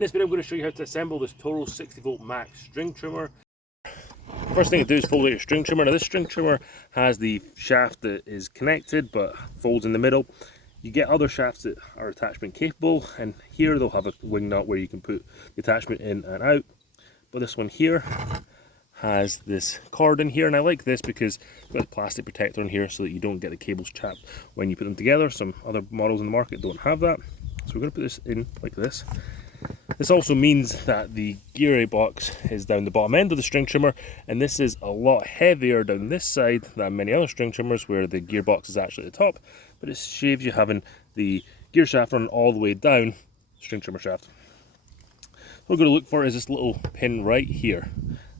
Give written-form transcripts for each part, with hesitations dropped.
In this video I'm going to show you how to assemble this Toro 60V max string trimmer. First thing to do is fold out your string trimmer. Now this string trimmer has the shaft that is connected but folds in the middle. You get other shafts that are attachment capable, and here they'll have a wing nut where you can put the attachment in and out. But this one here has this cord in here, and I like this because it's got a plastic protector in here so that you don't get the cables chapped when you put them together. Some other models in the market don't have that. So we're going to put this in like this. This also means that the gear box is down the bottom end of the string trimmer, and this is a lot heavier down this side than many other string trimmers where the gearbox is actually at the top, but it saves you having the gear shaft running all the way down the string trimmer shaft. What we're going to look for is this little pin right here,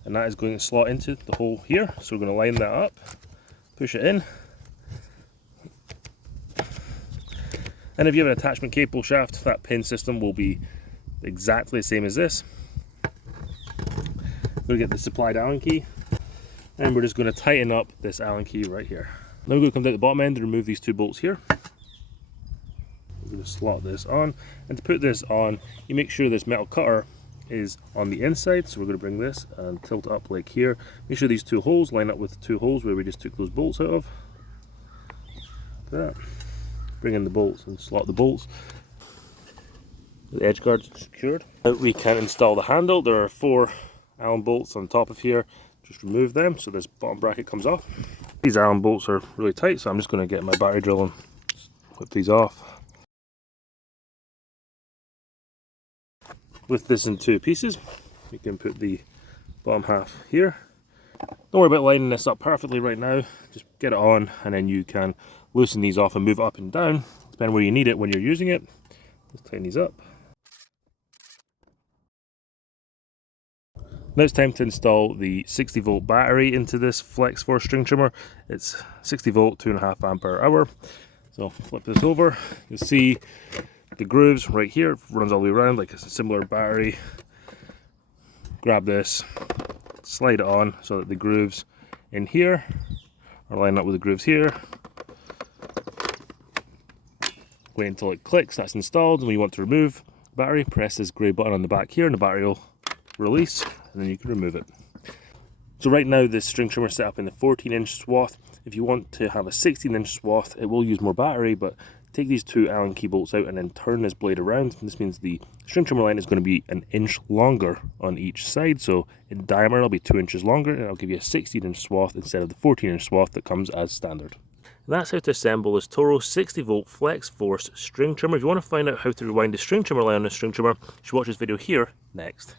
and that is going to slot into the hole here. So we're going to line that up, push it in, and if you have an attachment capable shaft, that pin system will be exactly the same as this. We're going to get the supplied Allen key, and we're just going to tighten up this Allen key right here. Now we're going to come down to the bottom end and remove these two bolts here. We're going to slot this on, and to put this on, you make sure this metal cutter is on the inside. So we're going to bring this and tilt it up like here. Make sure these two holes line up with the two holes where we just took those bolts out of. Like that. Bring in the bolts and slot the bolts. The edge guards are secured. Now we can install the handle. There are 4 Allen bolts on top of here. Just remove them so this bottom bracket comes off. These Allen bolts are really tight, so I'm just going to get my battery drill and whip these off. With this in 2 pieces, we can put the bottom half here. Don't worry about lining this up perfectly right now. Just get it on, and then you can loosen these off and move up and down, depending where you need it when you're using it. Just tighten these up. Now it's time to install the 60V battery into this Flex Force string trimmer. It's 60V, 2.5 ampere hour. So flip this over, you'll see the grooves right here. It runs all the way around like it's a similar battery. Grab this, slide it on so that the grooves in here are lined up with the grooves here. Wait until it clicks, that's installed. And when you want to remove the battery, press this grey button on the back here and the battery will release, and then you can remove it. So right now this string trimmer is set up in the 14-inch swath. If you want to have a 16-inch swath, it will use more battery, but take these 2 Allen key bolts out and then turn this blade around. This means the string trimmer line is going to be 1 inch longer on each side, so in diameter it'll be 2 inches longer, and it'll give you a 16-inch swath instead of the 14-inch swath that comes as standard. And that's how to assemble this Toro 60V Flex Force string trimmer. If you want to find out how to rewind the string trimmer line on this string trimmer, you should watch this video here next.